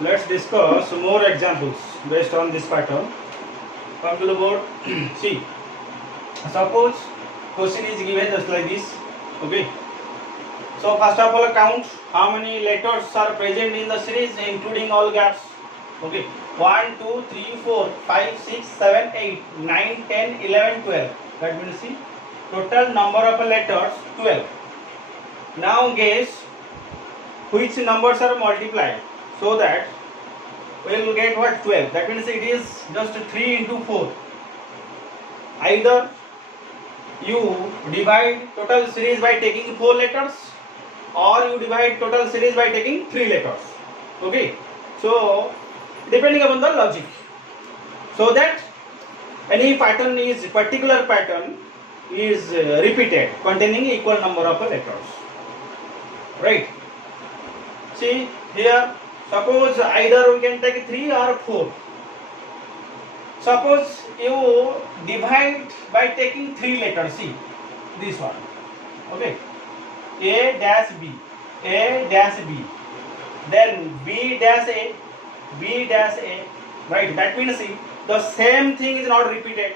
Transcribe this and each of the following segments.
Let's discuss more examples based on this pattern. Come to the board. See, suppose question is given just like this. Okay. So first of all, count how many letters are present in the series, including all gaps. Okay. 1, 2, 3, 4, 5, 6, 7, 8, 9, 10, 11, 12. That means see, total number of letters 12. Now guess which numbers are multiplied, so that we will get what? 12. That means it is just 3 into 4. Either you divide total series by taking 4 letters, or you divide total series by taking 3 letters. Okay. So depending upon the logic, so that any pattern is particular pattern is repeated containing equal number of letters. Right. See here, suppose either we can take 3 or 4. Suppose you divide by taking 3 letters. See this one. Okay. A dash B, A dash B, then B dash A, B dash A. Right. That means see, the same thing is not repeated.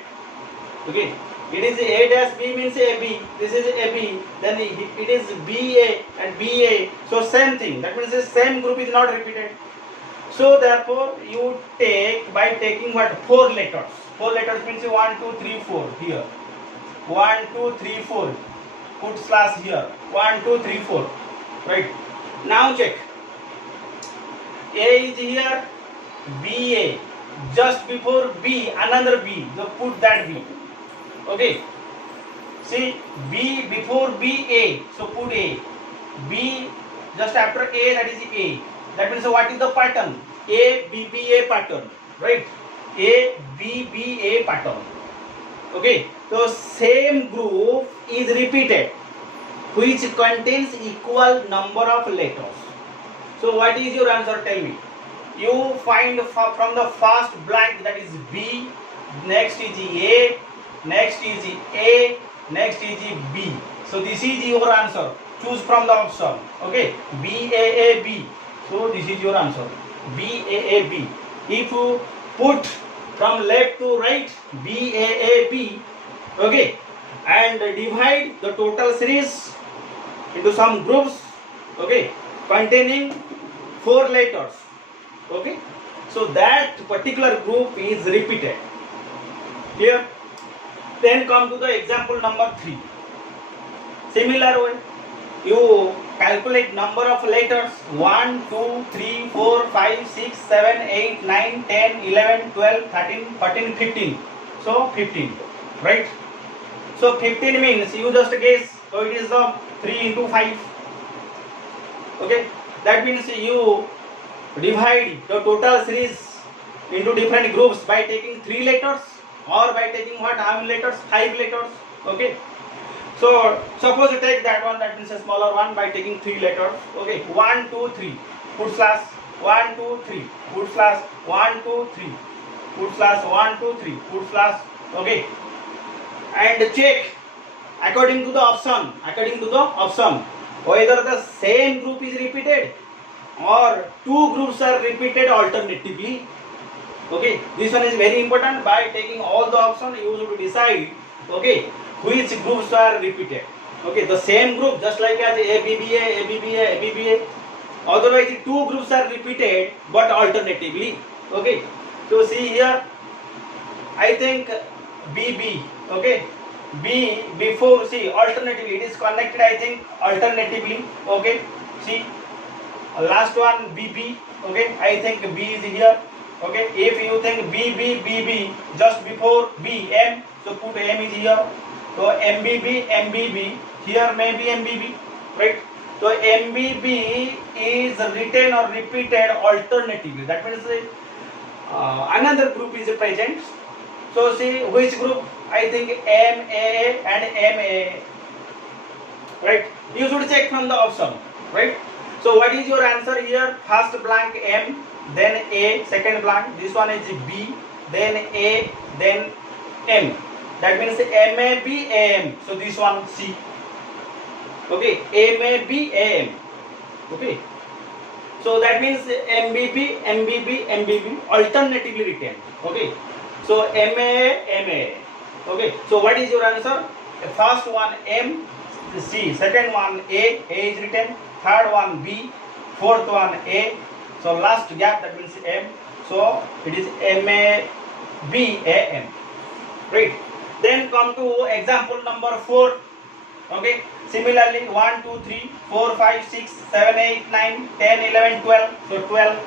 Okay. It is A dash B means AB. This is AB. Then it is BA and BA. So same thing. That means the same group is not repeated. So therefore you take by taking what? 4 letters. 4 letters means 1, 2, 3, 4 here. 1, 2, 3, 4. Put slash here. 1, 2, 3, 4. Right. Now check. A is here. BA. Just before B, another B. So put that B. Okay. See, B before B, A. So put A. B just after A, that is A. That means what is the pattern? A, B, B, A pattern. Right? A, B, B, A pattern. Okay. So same group is repeated, which contains equal number of letters. So what is your answer? Tell me. You find from the first blank, that is B, next is A, next is A, next is B. So this is your answer. Choose from the option. Okay. B, A, A, B. So this is your answer. B, A, A, B. If you put from left to right, B, A, A, B. Okay. And divide the total series into some groups. Okay. Containing 4 letters. Okay. So that particular group is repeated. Here. Then come to the example number 3. Similar way, you calculate number of letters 1, 2, 3, 4, 5, 6, 7, 8, 9, 10, 11, 12, 13, 14, 15. So 15. Right? So 15 means you just guess. So it is the 3 into 5. Okay. That means you divide the total series into different groups by taking 3 letters, or by taking what? How many letters? 5 letters. Okay. So suppose you take that one, that means a smaller one, by taking 3 letters. Okay. 1, 2, 3. Put slash 1, 2, 3. Put slash 1, 2, 3. Put slash 1, 2, 3. Put slash. Okay. And check according to the option. According to the option, whether the same group is repeated or 2 groups are repeated alternatively. Okay, this one is very important. By taking all the options, you should decide, okay, which groups are repeated. Okay, the same group, just like as ABBA, ABBA, ABBA. Otherwise, 2 groups are repeated, but alternatively. Okay, so see here, I think BB. Okay, B before, see, alternatively, it is connected, I think, alternatively. Okay, see, last one BB. Okay, I think B is here. Okay, if you think BB, BB, just before B, M, so put M is here. So MBB, MBB, here may be MBB, right? So MBB is written or repeated alternatively. That means another group is present. So see which group? I think MAA and MA, right? You should check from the option, right? So what is your answer here? First blank M, then A, second blank, this one is B, then A, then M. That means MAB, AM. So this one C. Okay, MAB, AM. Okay. So that means MBB, MBB, MBB alternatively written. Okay. So MA, MA. Okay. So what is your answer? The first one M, C. Second one A is written. Third one B. Fourth one A. So last gap, that means M. So it is MA, B, A, M. Right. Then come to example number 4. Okay. Similarly, 1, 2, 3, 4, 5, 6, 7, 8, 9, 10, 11, 12. So 12.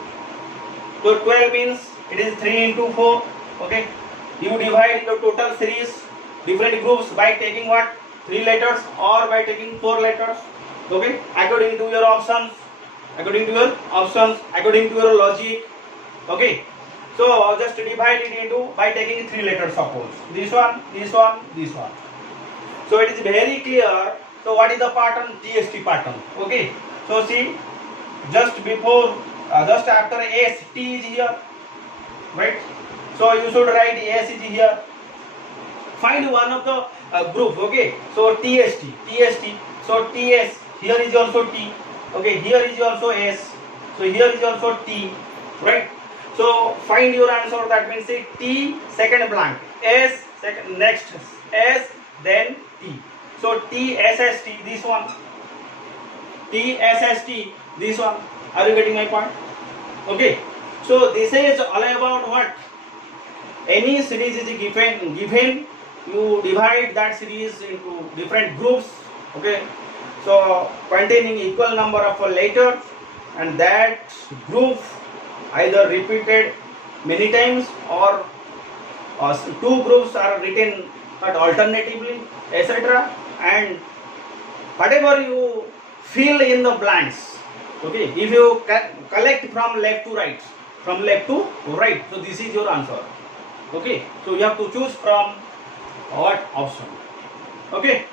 So 12 means it is 3 into 4. Okay. You divide the total series, different groups, by taking what? 3 letters or by taking 4 letters. Okay. According to your options. According to your options. According to your logic. Okay. So just divide it into by taking 3 letters, suppose. This one, this one, this one. So it is very clear. So what is the pattern? TST pattern. Okay. So see, just before, just after S, T is here, right? So you should write S is here. Find one of the group. Okay. So TST, TST. So TS. Here is also T. Okay. Here is also S. So here is also T. Right. So find your answer. That means say T second blank, S second, next S, then T. So TSST, this one. TSST, this one. Are you getting my point? Okay. So this is all about what? Any series is given, you divide that series into different groups. Okay. So containing equal number of letters, and that group either repeated many times or 2 groups are written but alternatively, etc. And whatever you fill in the blanks. Okay, if you collect from left to right, from left to right, so this is your answer. Okay, so you have to choose from what option. Okay.